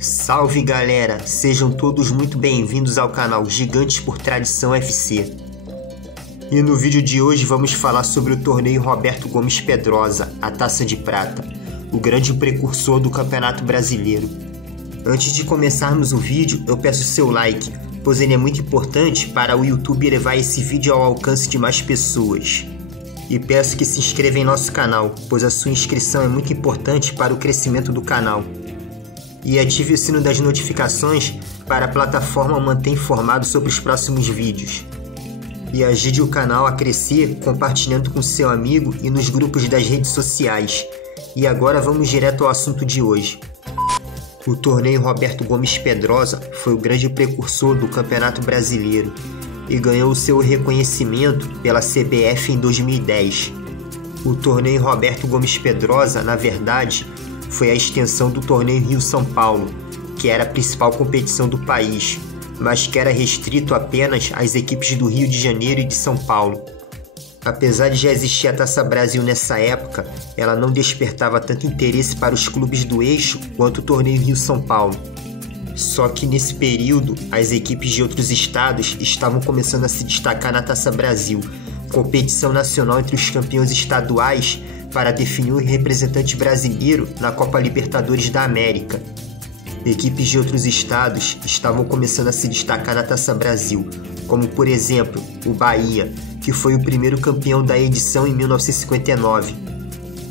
Salve galera, sejam todos muito bem-vindos ao canal Gigantes por Tradição FC. E no vídeo de hoje vamos falar sobre o torneio Roberto Gomes Pedrosa, a Taça de Prata, o grande precursor do Campeonato Brasileiro. Antes de começarmos o vídeo, eu peço seu like, pois ele é muito importante para o YouTube levar esse vídeo ao alcance de mais pessoas. E peço que se inscreva em nosso canal, pois a sua inscrição é muito importante para o crescimento do canal. E ative o sino das notificações para a plataforma manter informado sobre os próximos vídeos. E ajude o canal a crescer compartilhando com seu amigo e nos grupos das redes sociais. E agora vamos direto ao assunto de hoje. O torneio Roberto Gomes Pedrosa foi o grande precursor do Campeonato Brasileiro e ganhou seu reconhecimento pela CBF em 2010. O torneio Roberto Gomes Pedrosa, na verdade, foi a extensão do torneio Rio-São Paulo, que era a principal competição do país, mas que era restrito apenas às equipes do Rio de Janeiro e de São Paulo. Apesar de já existir a Taça Brasil nessa época, ela não despertava tanto interesse para os clubes do eixo quanto o torneio Rio-São Paulo. Só que nesse período, as equipes de outros estados estavam começando a se destacar na Taça Brasil, competição nacional entre os campeões estaduais para definir o representante brasileiro na Copa Libertadores da América. Equipes de outros estados estavam começando a se destacar na Taça Brasil, como por exemplo o Bahia, que foi o primeiro campeão da edição em 1959,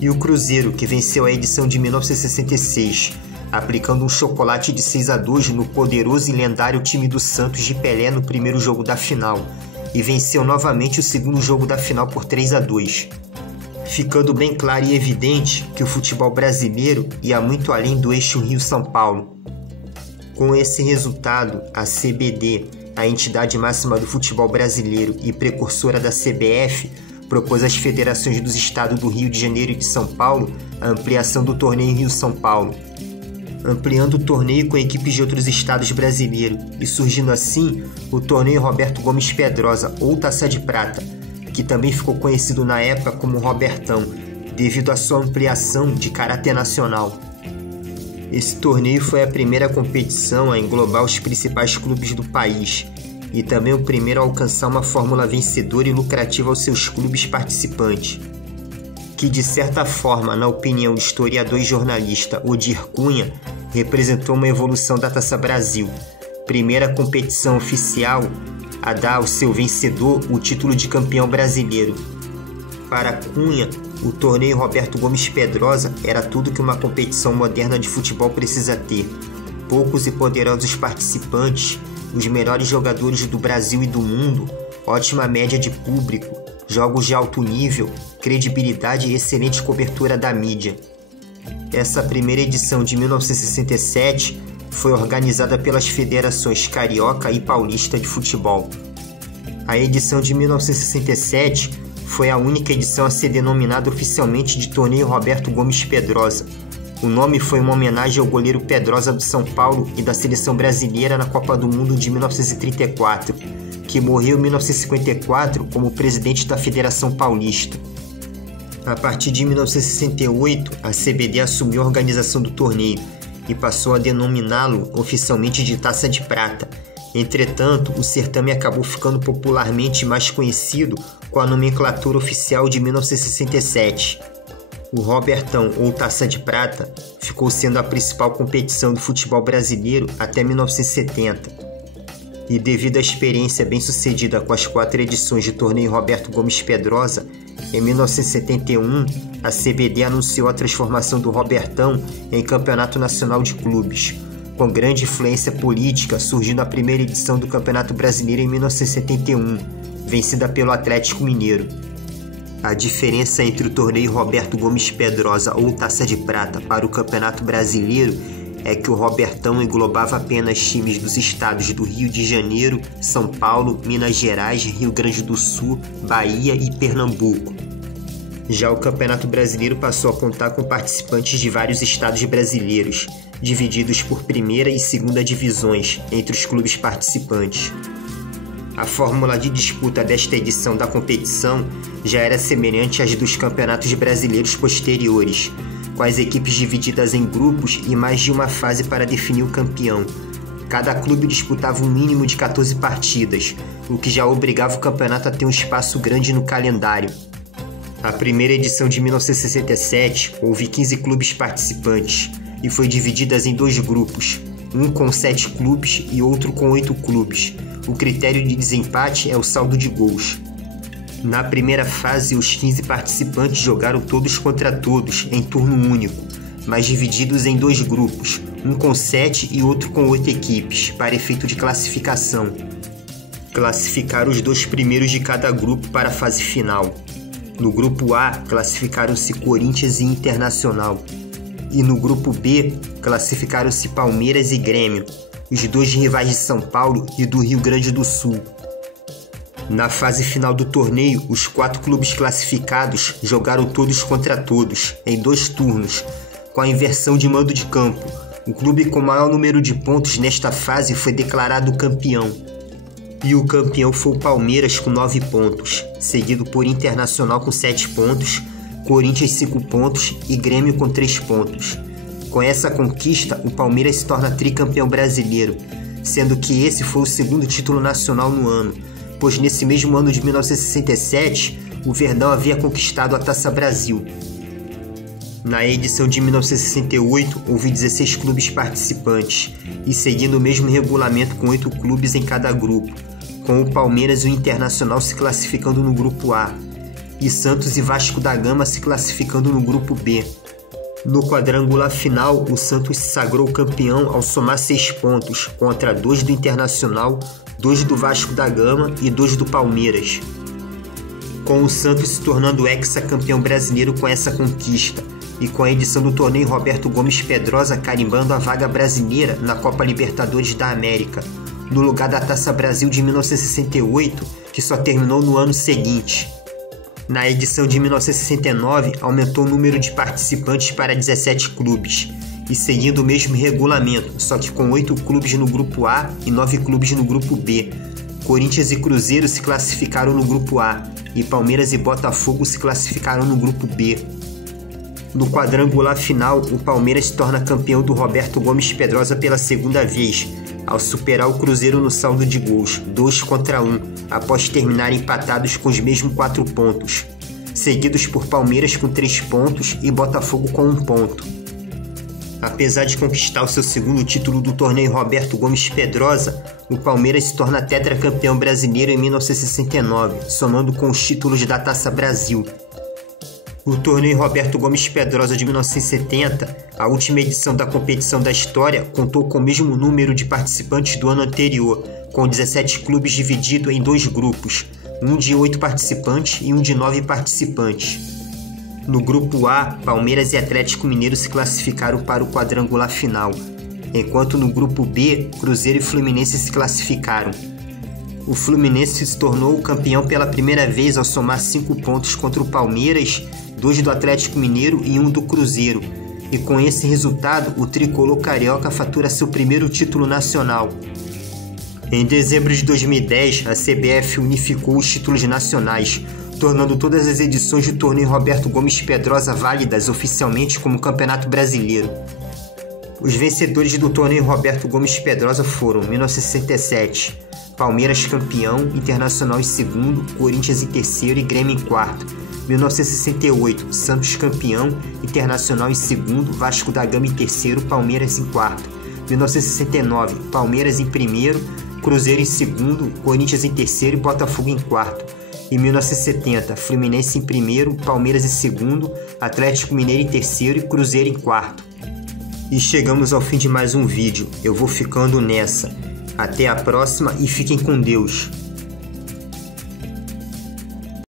e o Cruzeiro, que venceu a edição de 1966, aplicando um chocolate de 6-2 no poderoso e lendário time do Santos de Pelé no primeiro jogo da final, e venceu novamente o segundo jogo da final por 3-2. Ficando bem claro e evidente que o futebol brasileiro ia muito além do eixo Rio-São Paulo. Com esse resultado, a CBD, a entidade máxima do futebol brasileiro e precursora da CBF, propôs às federações dos estados do Rio de Janeiro e de São Paulo a ampliação do torneio Rio-São Paulo, ampliando o torneio com equipes de outros estados brasileiros e surgindo assim o torneio Roberto Gomes Pedrosa, ou Taça de Prata, que também ficou conhecido na época como Robertão, devido à sua ampliação de caráter nacional. Esse torneio foi a primeira competição a englobar os principais clubes do país e também o primeiro a alcançar uma fórmula vencedora e lucrativa aos seus clubes participantes, que de certa forma, na opinião do historiador e jornalista Odir Cunha, representou uma evolução da Taça Brasil, primeira competição oficial a dar ao seu vencedor o título de campeão brasileiro. Para Cunha, o torneio Roberto Gomes Pedrosa era tudo que uma competição moderna de futebol precisa ter: poucos e poderosos participantes, os melhores jogadores do Brasil e do mundo, ótima média de público, jogos de alto nível, credibilidade e excelente cobertura da mídia. Essa primeira edição de 1967 foi organizada pelas federações Carioca e Paulista de futebol. A edição de 1967 foi a única edição a ser denominada oficialmente de Torneio Roberto Gomes Pedrosa. O nome foi uma homenagem ao goleiro Pedrosa do São Paulo e da seleção brasileira na Copa do Mundo de 1934, que morreu em 1954 como presidente da Federação Paulista. A partir de 1968, a CBD assumiu a organização do torneio e passou a denominá-lo oficialmente de Taça de Prata. Entretanto, o certame acabou ficando popularmente mais conhecido com a nomenclatura oficial de 1967. O Robertão, ou Taça de Prata, ficou sendo a principal competição do futebol brasileiro até 1970. E devido à experiência bem-sucedida com as 4 edições do torneio Roberto Gomes Pedrosa, em 1971, a CBD anunciou a transformação do Robertão em Campeonato Nacional de Clubes, com grande influência política, surgindo a primeira edição do Campeonato Brasileiro em 1971, vencida pelo Atlético Mineiro. A diferença entre o torneio Roberto Gomes Pedrosa, ou Taça de Prata, para o Campeonato Brasileiro é que o Robertão englobava apenas times dos estados do Rio de Janeiro, São Paulo, Minas Gerais, Rio Grande do Sul, Bahia e Pernambuco. Já o Campeonato Brasileiro passou a contar com participantes de vários estados brasileiros, divididos por primeira e segunda divisões entre os clubes participantes. A fórmula de disputa desta edição da competição já era semelhante às dos campeonatos brasileiros posteriores, com as equipes divididas em grupos e mais de uma fase para definir o campeão. Cada clube disputava um mínimo de 14 partidas, o que já obrigava o campeonato a ter um espaço grande no calendário. A primeira edição de 1967 houve 15 clubes participantes e foi dividida em 2 grupos, um com 7 clubes e outro com 8 clubes. O critério de desempate é o saldo de gols. Na primeira fase, os 15 participantes jogaram todos contra todos, em turno único, mas divididos em 2 grupos, um com 7 e outro com 8 equipes, para efeito de classificação. Classificaram os 2 primeiros de cada grupo para a fase final. No grupo A, classificaram-se Corinthians e Internacional. E no grupo B, classificaram-se Palmeiras e Grêmio, os 2 rivais de São Paulo e do Rio Grande do Sul. Na fase final do torneio, os 4 clubes classificados jogaram todos contra todos, em 2 turnos, com a inversão de mando de campo. O clube com maior número de pontos nesta fase foi declarado campeão. E o campeão foi o Palmeiras com 9 pontos, seguido por Internacional com 7 pontos, Corinthians 5 pontos e Grêmio com 3 pontos. Com essa conquista, o Palmeiras se torna tricampeão brasileiro, sendo que esse foi o 2º título nacional no ano, pois nesse mesmo ano de 1967, o Verdão havia conquistado a Taça Brasil. Na edição de 1968, houve 16 clubes participantes, e seguindo o mesmo regulamento com 8 clubes em cada grupo, com o Palmeiras e o Internacional se classificando no grupo A, e Santos e Vasco da Gama se classificando no grupo B. No quadrangular final, o Santos se sagrou campeão ao somar 6 pontos, contra 2 do Internacional, 2 do Vasco da Gama e 2 do Palmeiras, com o Santos se tornando hexacampeão brasileiro com essa conquista, e com a edição do torneio Roberto Gomes Pedrosa carimbando a vaga brasileira na Copa Libertadores da América, no lugar da Taça Brasil de 1968, que só terminou no ano seguinte. Na edição de 1969, aumentou o número de participantes para 17 clubes, e seguindo o mesmo regulamento, só que com 8 clubes no grupo A e 9 clubes no grupo B. Corinthians e Cruzeiro se classificaram no grupo A, e Palmeiras e Botafogo se classificaram no grupo B. No quadrangular final, o Palmeiras se torna campeão do Roberto Gomes Pedrosa pela 2ª vez, ao superar o Cruzeiro no saldo de gols, 2-1, após terminarem empatados com os mesmos 4 pontos, seguidos por Palmeiras com 3 pontos e Botafogo com 1 ponto. Apesar de conquistar o seu 2º título do torneio Roberto Gomes Pedrosa, o Palmeiras se torna tetracampeão brasileiro em 1969, somando com os títulos da Taça Brasil. O torneio Roberto Gomes Pedrosa de 1970, a última edição da competição da história, contou com o mesmo número de participantes do ano anterior, com 17 clubes divididos em 2 grupos, um de 8 participantes e um de 9 participantes. No grupo A, Palmeiras e Atlético Mineiro se classificaram para o quadrangular final, enquanto no grupo B, Cruzeiro e Fluminense se classificaram. O Fluminense se tornou o campeão pela primeira vez ao somar 5 pontos contra o Palmeiras, 2 do Atlético Mineiro e 1 do Cruzeiro, e com esse resultado o tricolor carioca fatura seu primeiro título nacional. Em dezembro de 2010, a CBF unificou os títulos nacionais, tornando todas as edições do torneio Roberto Gomes Pedrosa válidas oficialmente como Campeonato Brasileiro. Os vencedores do torneio Roberto Gomes Pedrosa foram 1967, Palmeiras campeão, Internacional em 2º, Corinthians em 3º e Grêmio em 4º. 1968, Santos campeão, Internacional em 2º, Vasco da Gama em 3º, Palmeiras em 4º. 1969, Palmeiras em 1º, Cruzeiro em 2º, Corinthians em 3º e Botafogo em 4º. Em 1970, Fluminense em 1º, Palmeiras em 2º, Atlético Mineiro em 3º e Cruzeiro em 4º. E chegamos ao fim de mais um vídeo. Eu vou ficando nessa. Até a próxima e fiquem com Deus.